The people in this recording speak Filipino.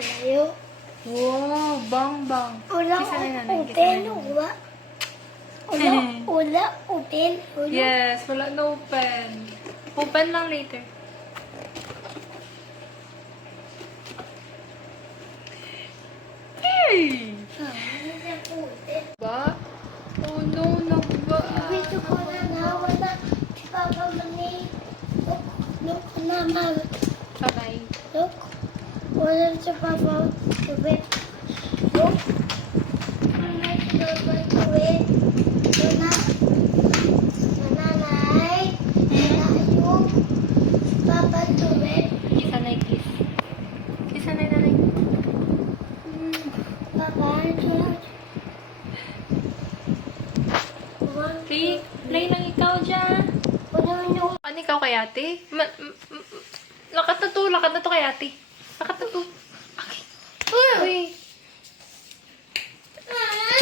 layo. Wow, bang. Wala Kisa na nanay, kisa hotel, na nanay. wala hotel. Yes, wala na open. Open lang later. Hey! Ba? Oh no, nagba. Gusto ko na nawala si Papa Mani. Look naman. Bye-bye. Look. Wala si Papa. Tubig. Look. Wala si Papa. Tubig. Wala. Nanay. Layo. Papa tubig. Kisa na kiss. Kisa na nanay. Papa tubig. Play lang ikaw dyan. Ano ikaw kay ate? Lakat na to kay ate. Lakat na to.